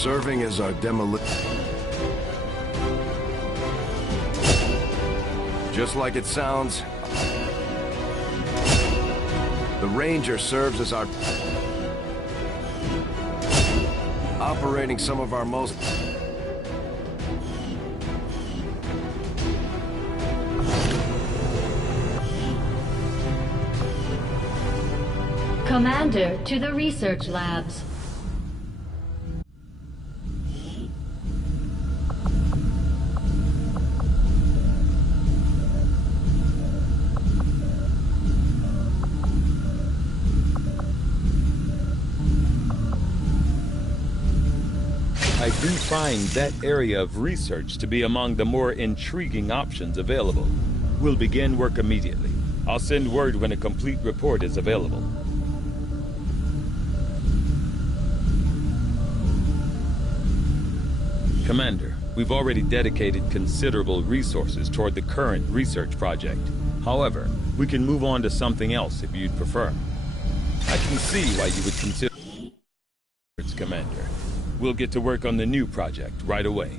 serving as our demolition. Just like it sounds, the Ranger serves as our... operating some of our most... Commander to the research labs. I do find that area of research to be among the more intriguing options available. We'll begin work immediately. I'll send word when a complete report is available. Commander, we've already dedicated considerable resources toward the current research project. However, we can move on to something else if you'd prefer. I can see why you would consider it, Commander. We'll get to work on the new project right away.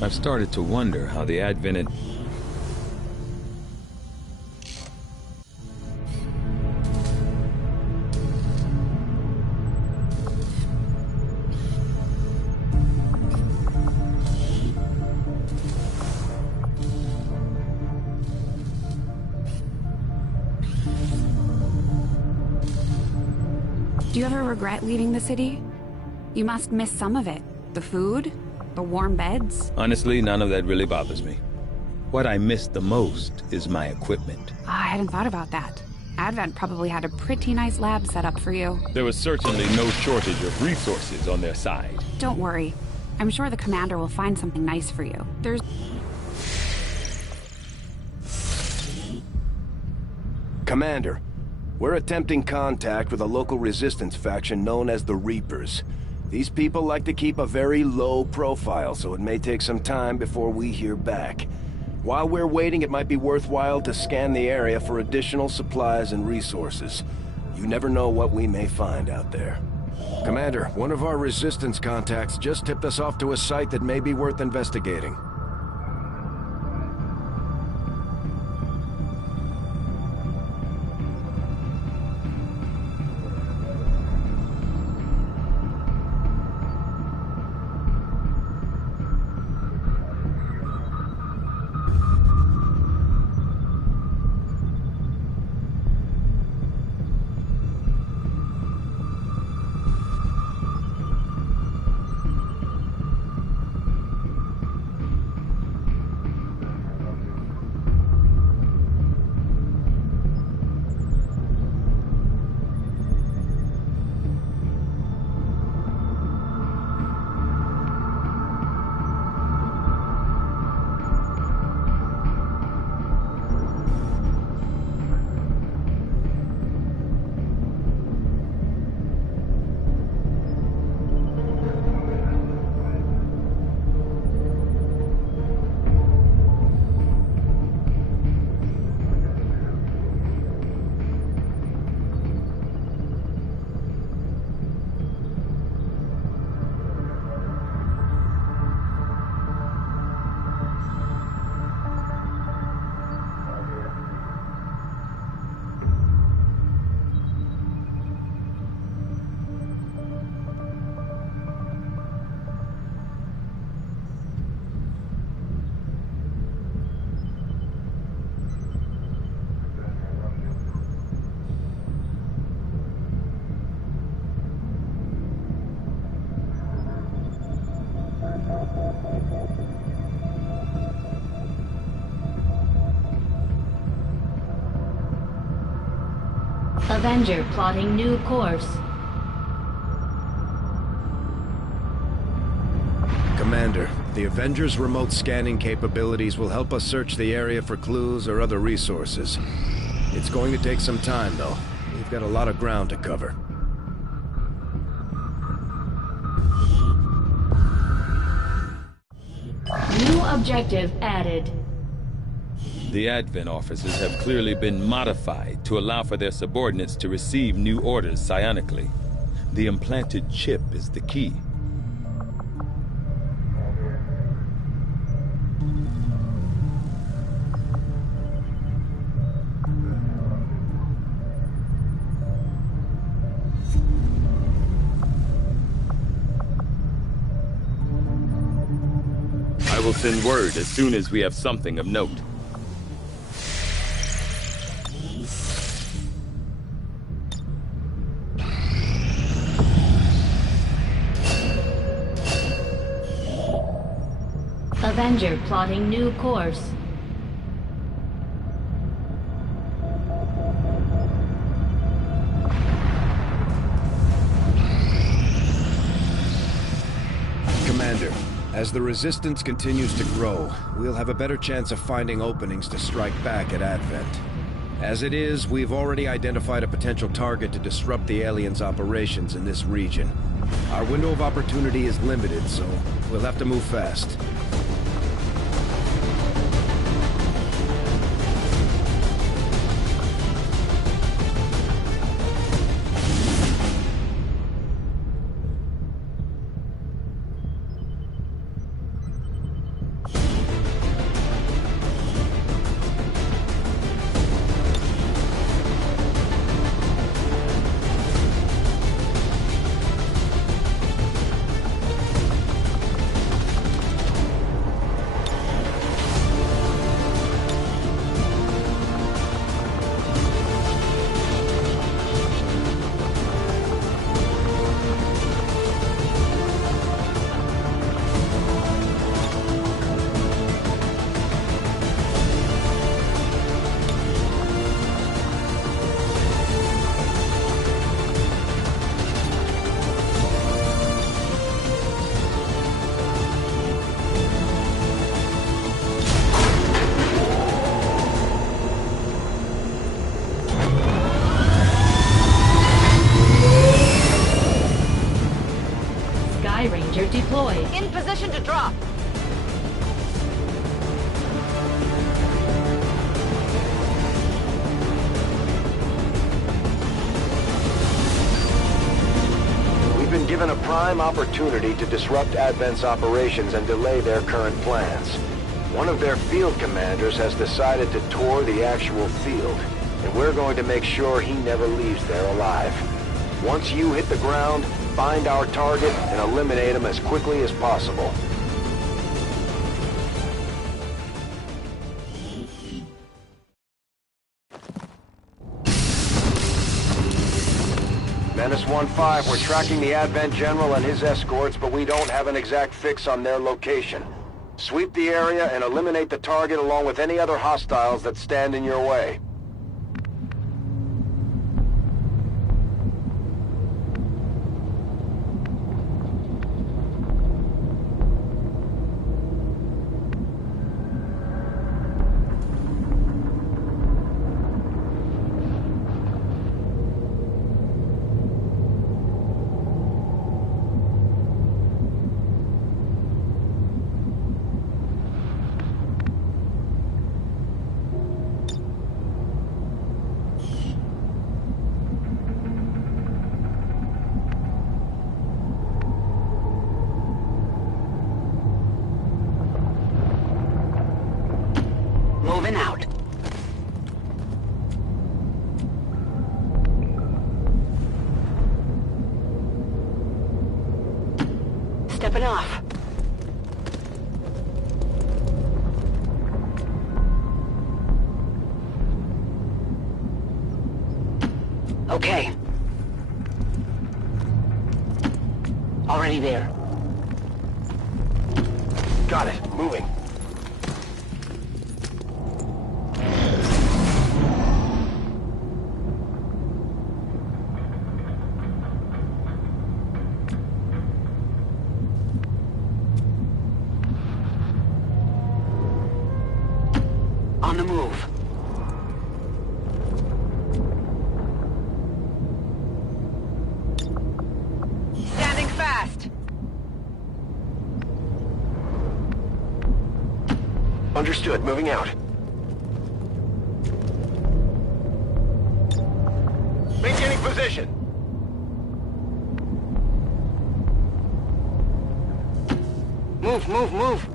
I've started to wonder how the advent... Do you ever regret leaving the city? You must miss some of it. The food, the warm beds. Honestly, none of that really bothers me. What I miss the most is my equipment. I hadn't thought about that. Advent probably had a pretty nice lab set up for you. There was certainly no shortage of resources on their side. Don't worry. I'm sure the commander will find something nice for you. There's... Commander, we're attempting contact with a local resistance faction known as the Reapers. These people like to keep a very low profile, so it may take some time before we hear back. While we're waiting, it might be worthwhile to scan the area for additional supplies and resources. You never know what we may find out there. Commander, one of our resistance contacts just tipped us off to a site that may be worth investigating. Avenger plotting new course. Commander, the Avengers' remote scanning capabilities will help us search the area for clues or other resources. It's going to take some time, though. We've got a lot of ground to cover. New objective added. The Advent officers have clearly been modified to allow for their subordinates to receive new orders psionically. The implanted chip is the key. I will send word as soon as we have something of note. Avenger plotting new course. Commander, as the Resistance continues to grow, we'll have a better chance of finding openings to strike back at Advent. As it is, we've already identified a potential target to disrupt the aliens' operations in this region. Our window of opportunity is limited, so we'll have to move fast. Deployed. In position to drop. We've been given a prime opportunity to disrupt Advent's operations and delay their current plans. One of their field commanders has decided to tour the actual field, and we're going to make sure he never leaves there alive. Once you hit the ground, find our target and eliminate him as quickly as possible. Menace 1-5, we're tracking the Advent General and his escorts, but we don't have an exact fix on their location. Sweep the area and eliminate the target along with any other hostiles that stand in your way. Moving out. Stepping off. Okay. Already there. Got it. Moving. On the move. Understood. Moving out. Maintaining position. Move, move, move.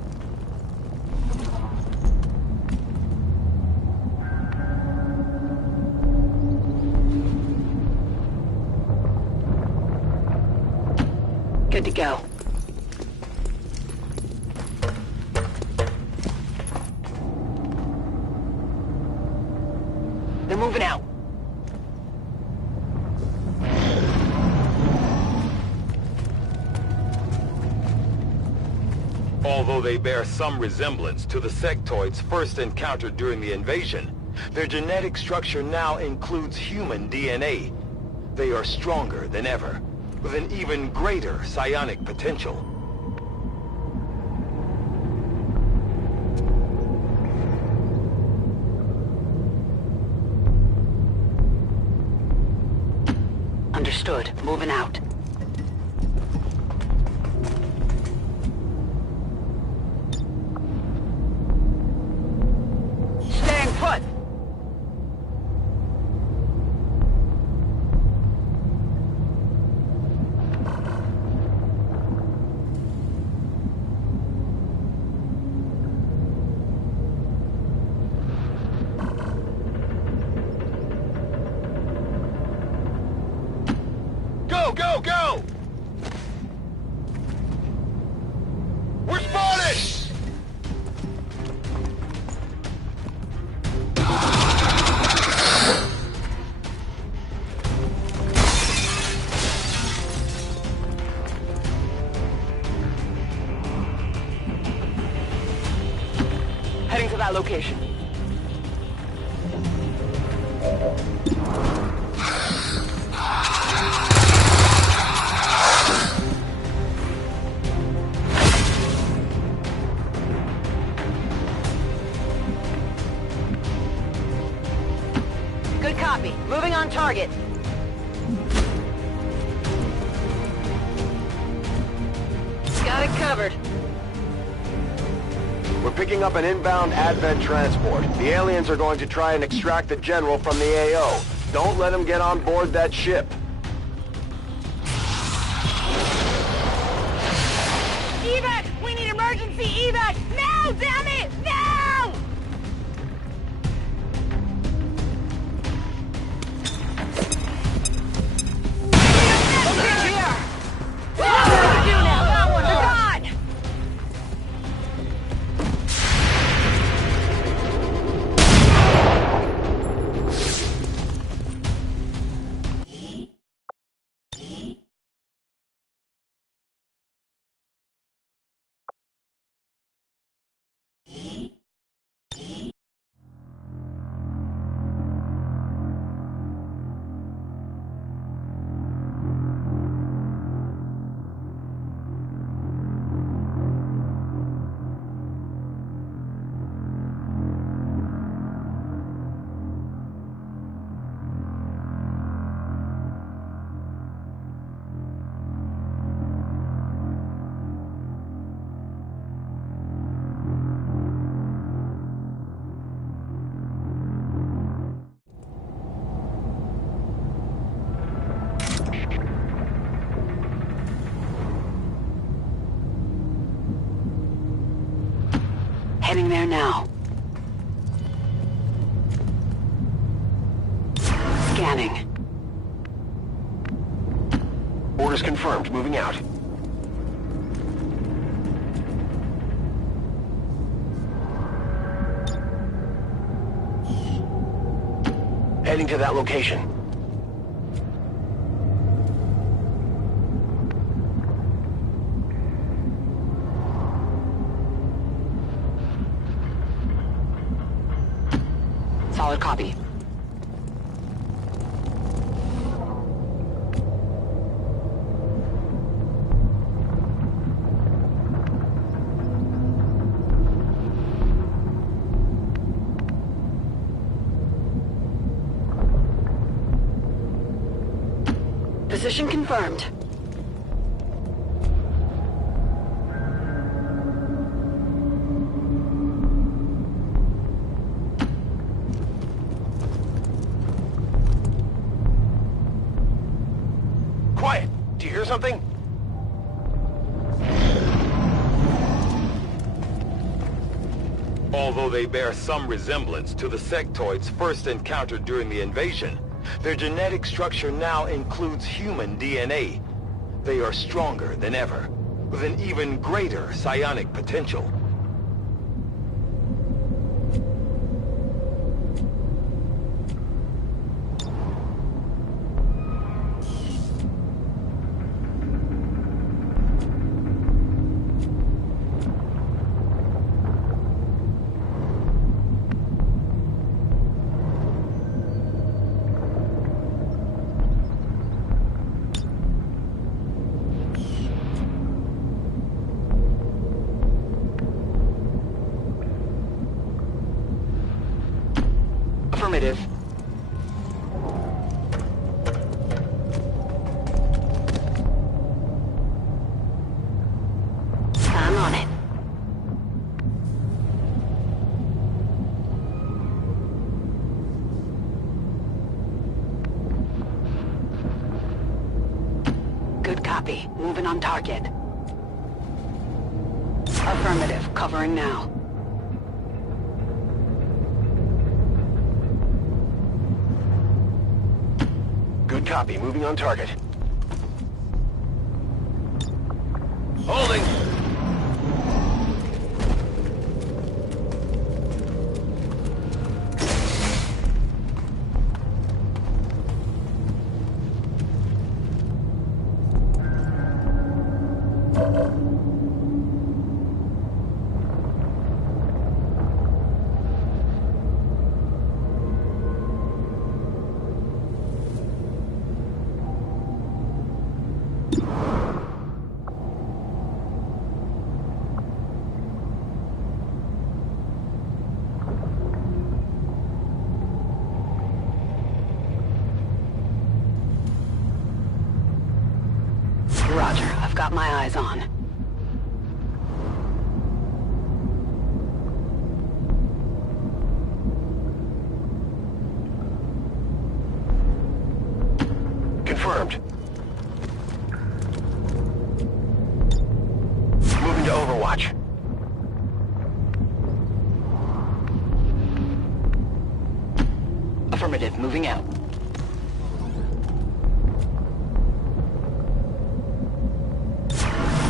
Good to go. They're moving out. Although they bear some resemblance to the sectoids first encountered during the invasion, their genetic structure now includes human DNA. They are stronger than ever, with an even greater psionic potential. Understood. Moving out. Staying put! Go, go, go! We're spotted! Heading to that location. Good copy. Moving on target. Got it covered. We're picking up an inbound Advent transport. The aliens are going to try and extract the General from the AO. Don't let them get on board that ship. Evac! We need emergency evac! Now, damn it! Now! Here! What do we do now? That one, they're gone! Heading there now. Scanning. Orders confirmed. Moving out. Heading to that location. Solid copy. Position confirmed. Do you hear something? Although they bear some resemblance to the sectoids first encountered during the invasion, their genetic structure now includes human DNA. They are stronger than ever, with an even greater psionic potential. Affirmative. I'm on it. Good copy. Moving on target. Affirmative. Covering now. Good copy. Moving on target. Holding! Roger. I've got my eyes on. Confirmed. Moving to Overwatch. Affirmative. Moving out.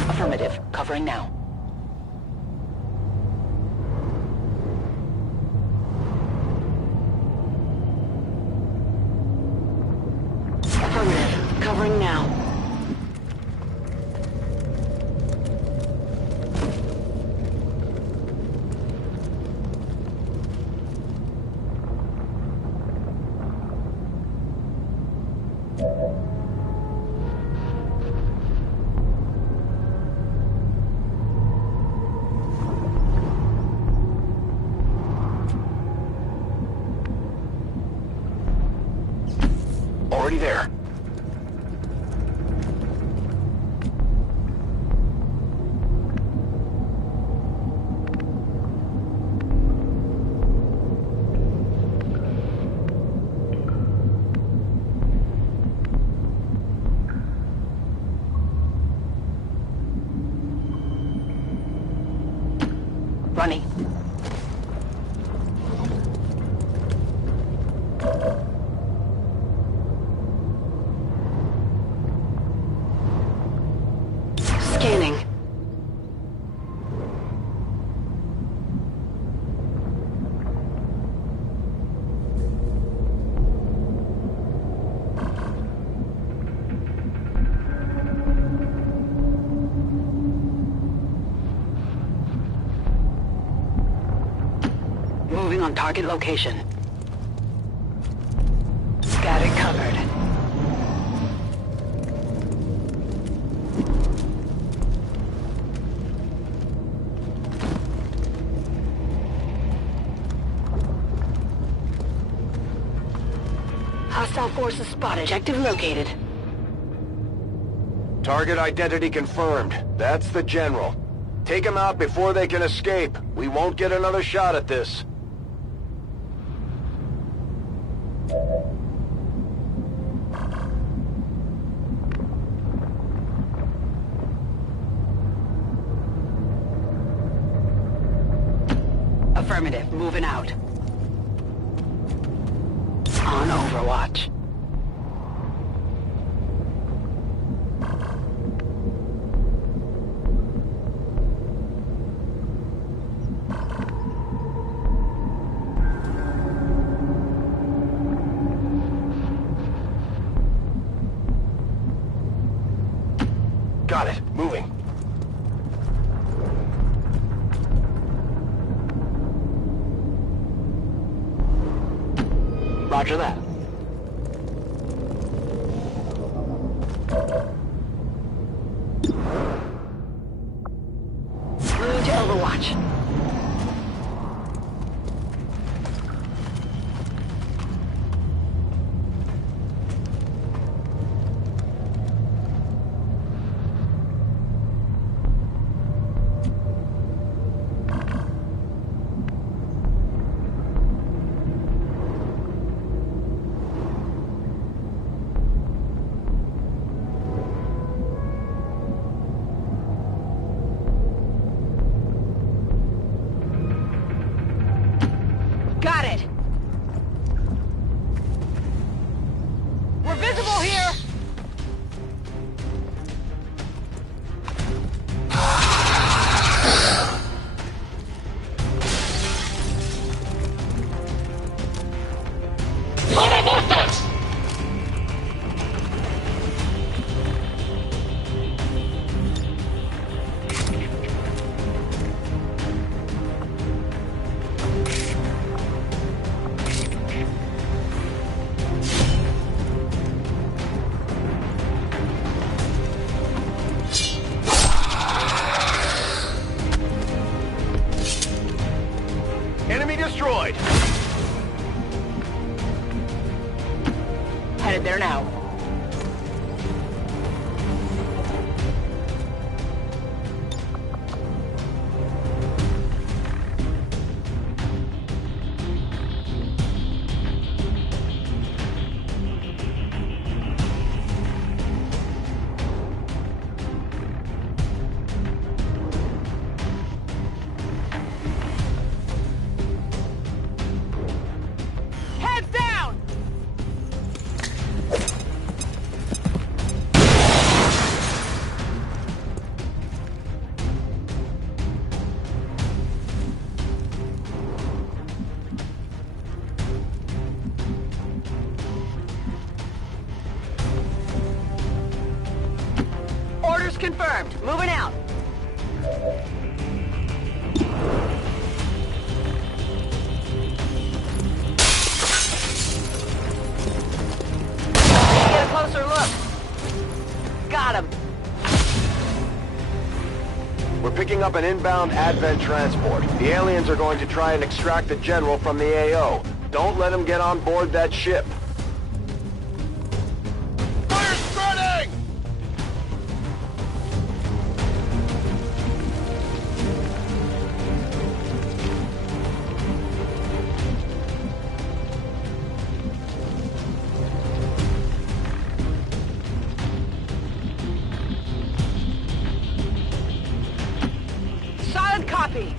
Affirmative. Covering now. Affirmative. Covering now. Already there. Running. Scanning. Moving on target location. Got it covered. Hostile forces spotted. Objective located. Target identity confirmed. That's the General. Take him out before they can escape. We won't get another shot at this. Moving out. On Overwatch. Got it. Moving. Roger that. Moving to Overwatch. Got it! We're visible here! Enemy destroyed. Headed there now. Heads down! Orders confirmed. Moving out. Get a closer look. Got him. We're picking up an inbound Advent transport. The aliens are going to try and extract the general from the AO. Don't let them get on board that ship. Fire spreading! Solid copy!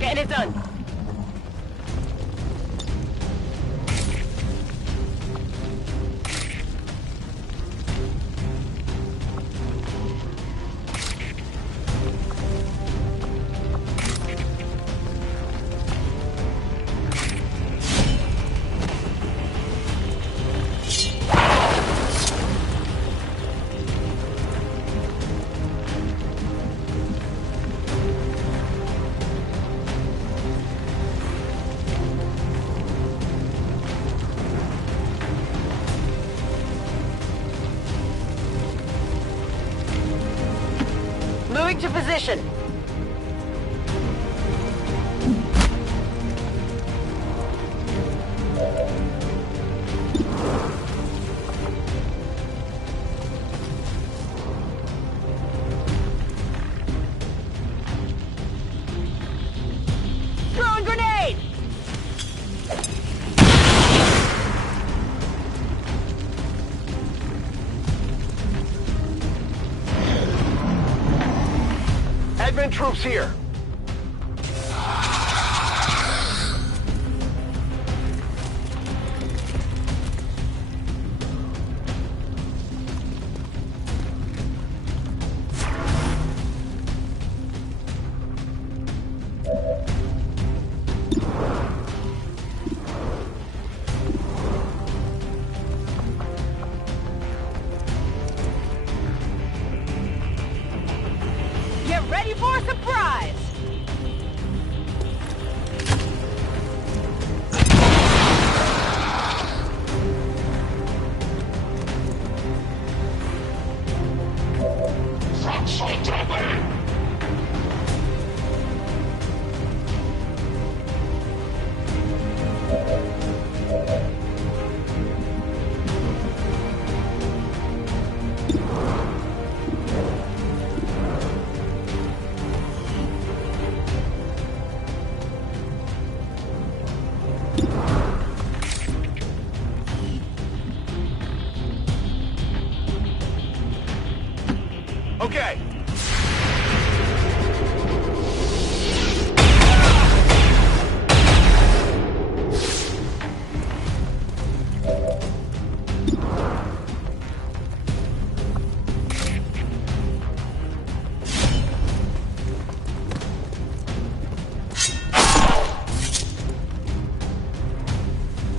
Getting it done. Moving to position. troops here. Get ready for a surprise! Okay.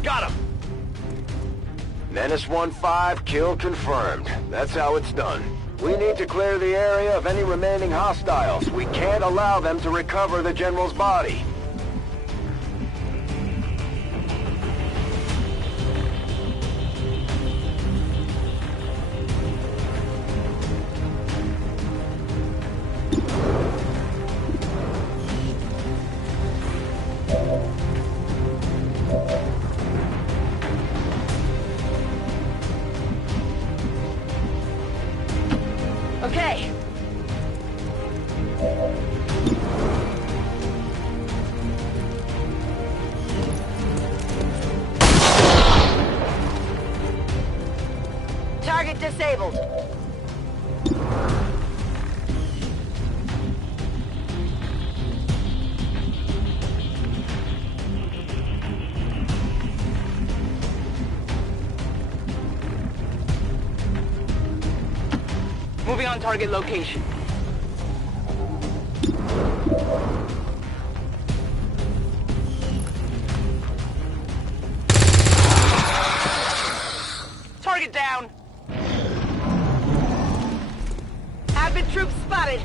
Got him. Menace 1-5, kill confirmed. That's how it's done. We need to clear the area of any remaining hostiles. We can't allow them to recover the General's body. Okay. Target disabled. Moving on target location. Target down. Advent troops spotted.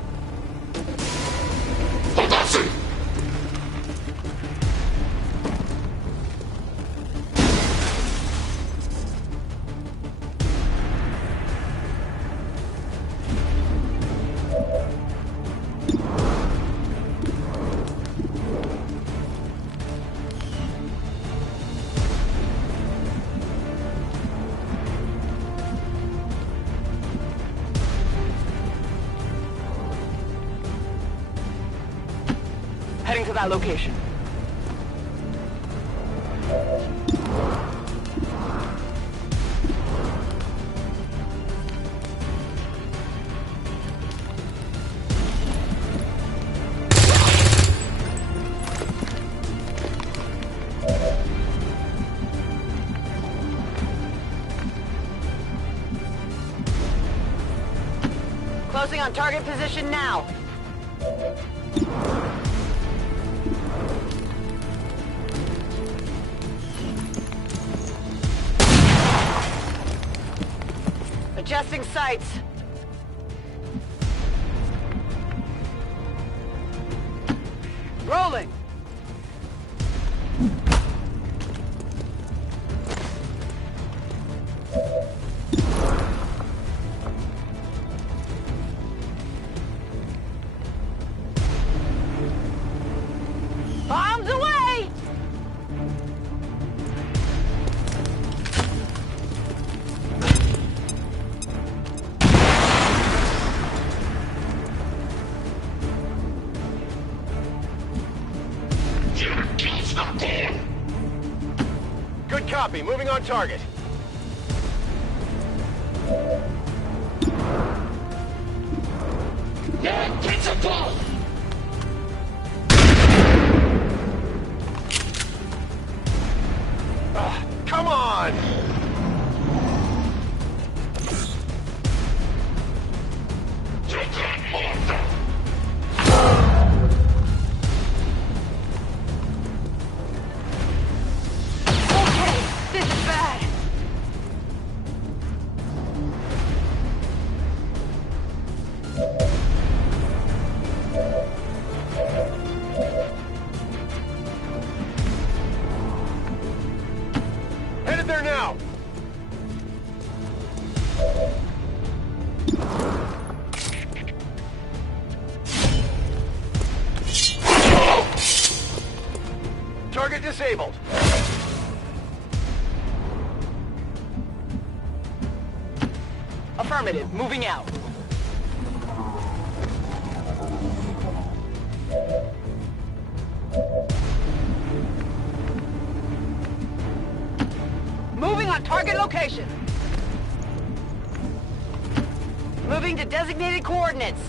Heading to that location. Closing on target position now. Adjusting sights. Rolling. Bombs away! Good copy. Moving on target. Come on! Okay, this is bad. Headed there now! Target disabled. Affirmative, moving out. Moving on target location. Moving to designated coordinates.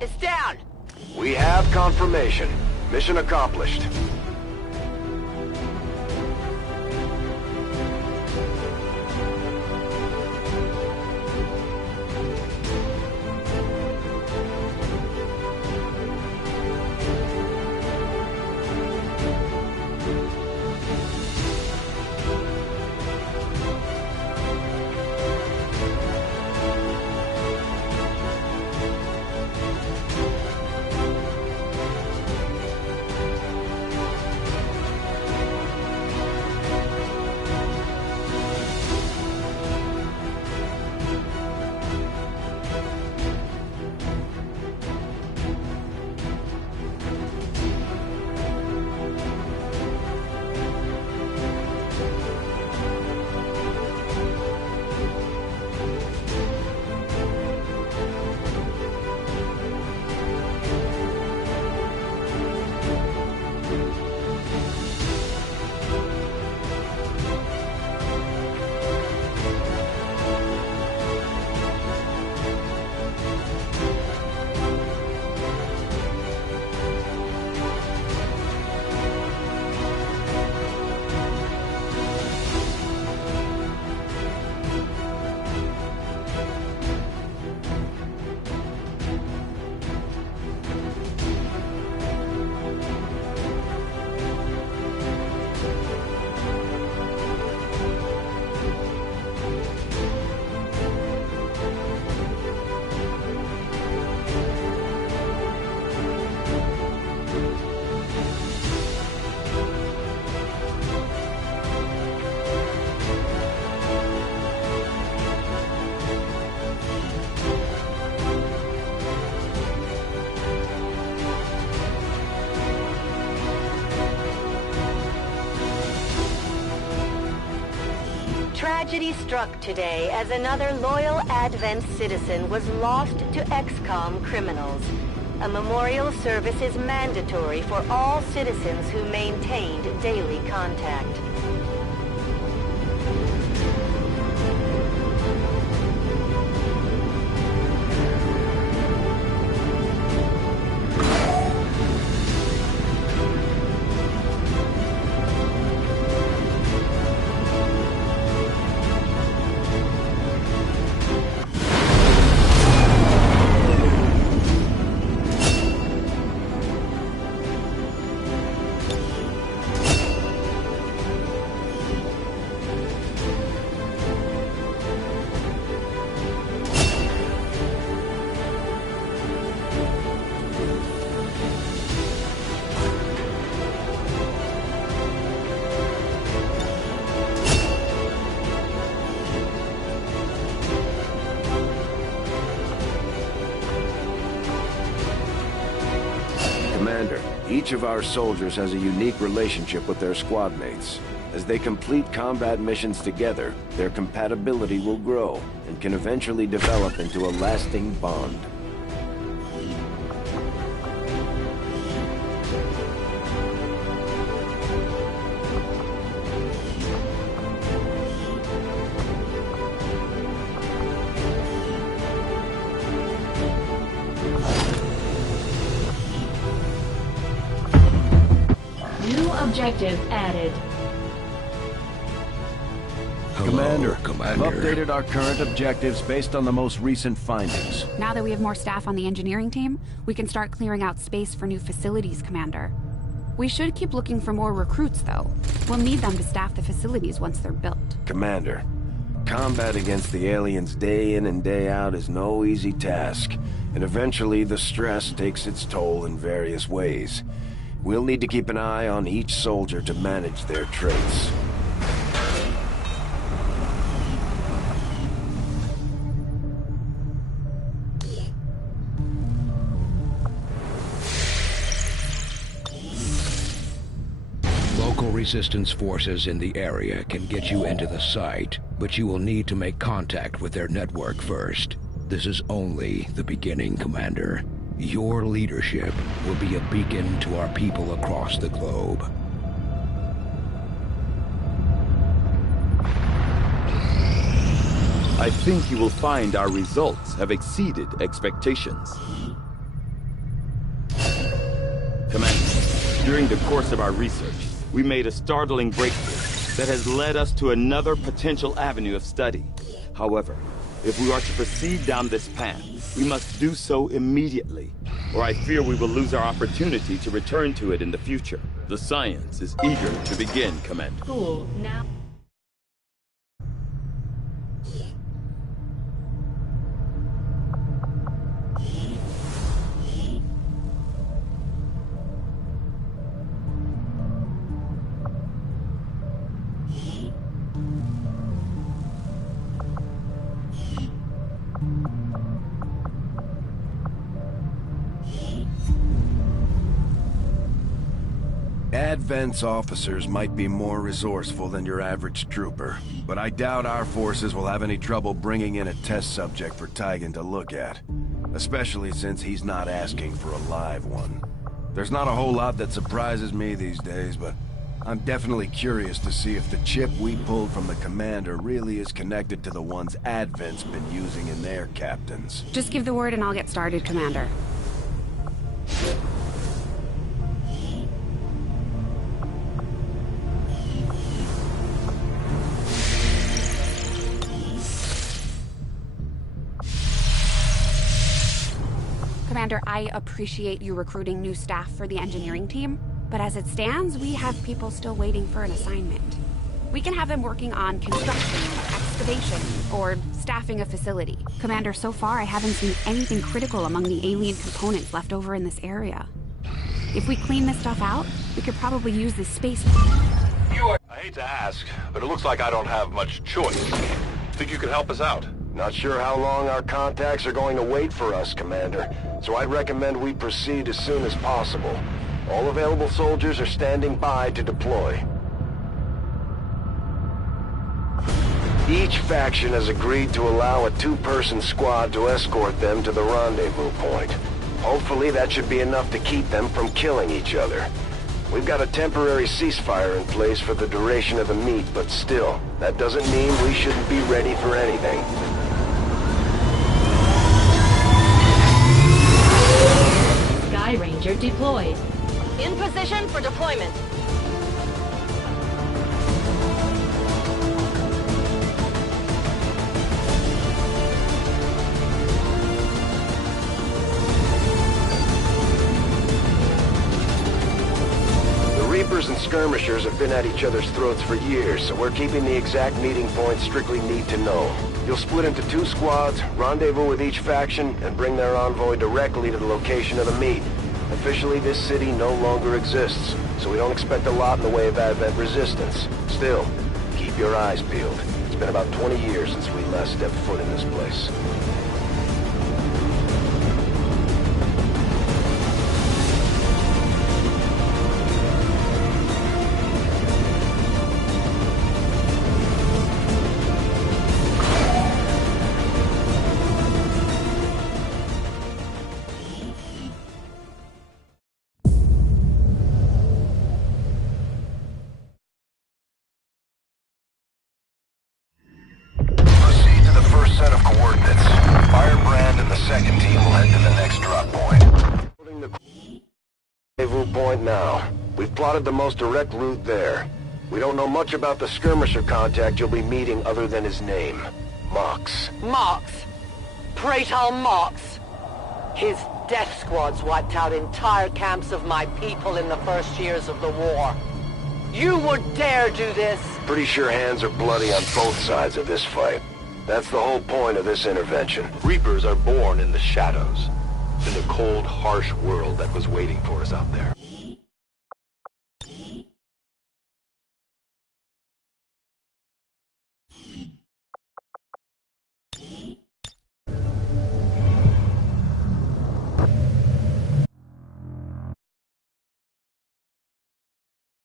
It's down. We have confirmation. Mission accomplished. Tragedy struck today as another loyal Advent citizen was lost to XCOM criminals. A memorial service is mandatory for all citizens who maintained daily contact. Commander, each of our soldiers has a unique relationship with their squad mates. As they complete combat missions together, their compatibility will grow and can eventually develop into a lasting bond. objective added. Commander, Commander. I've updated our current objectives based on the most recent findings. Now that we have more staff on the engineering team, we can start clearing out space for new facilities, Commander. We should keep looking for more recruits, though. We'll need them to staff the facilities once they're built. Commander, combat against the aliens day in and day out is no easy task, and eventually the stress takes its toll in various ways. We'll need to keep an eye on each soldier to manage their traits. Local resistance forces in the area can get you into the site, but you will need to make contact with their network first. This is only the beginning, Commander. Your leadership will be a beacon to our people across the globe. I think you will find our results have exceeded expectations. Commander, during the course of our research, we made a startling breakthrough that has led us to another potential avenue of study. However, if we are to proceed down this path, we must do so immediately, or I fear we will lose our opportunity to return to it in the future. The science is eager to begin, Commander. Cool, now... Advent's officers might be more resourceful than your average trooper, but I doubt our forces will have any trouble bringing in a test subject for Tygan to look at, especially since he's not asking for a live one. There's not a whole lot that surprises me these days, but I'm definitely curious to see if the chip we pulled from the commander really is connected to the ones Advent's been using in their captains. Just give the word and I'll get started, Commander. Commander, I appreciate you recruiting new staff for the engineering team, but as it stands, we have people still waiting for an assignment. We can have them working on construction, excavation, or staffing a facility. Commander, so far I haven't seen anything critical among the alien components left over in this area. If we clean this stuff out, we could probably use this space. I hate to ask, but it looks like I don't have much choice. Think you could help us out? Not sure how long our contacts are going to wait for us, Commander, so I'd recommend we proceed as soon as possible. All available soldiers are standing by to deploy. Each faction has agreed to allow a two-person squad to escort them to the rendezvous point. Hopefully that should be enough to keep them from killing each other. We've got a temporary ceasefire in place for the duration of the meet, but still, that doesn't mean we shouldn't be ready for anything. Sky Ranger deployed. In position for deployment. Reapers and skirmishers have been at each other's throats for years, so we're keeping the exact meeting point strictly need to know. You'll split into two squads, rendezvous with each faction, and bring their envoy directly to the location of the meet. Officially, this city no longer exists, so we don't expect a lot in the way of Advent resistance. Still, keep your eyes peeled. It's been about 20 years since we last stepped foot in this place. Now. We've plotted the most direct route there. We don't know much about the skirmisher contact you'll be meeting other than his name. Mox. Mox. Praetor Mox. His death squads wiped out entire camps of my people in the first years of the war. You would dare do this? Pretty sure hands are bloody on both sides of this fight. That's the whole point of this intervention. Reapers are born in the shadows, in the cold, harsh world that was waiting for us out there.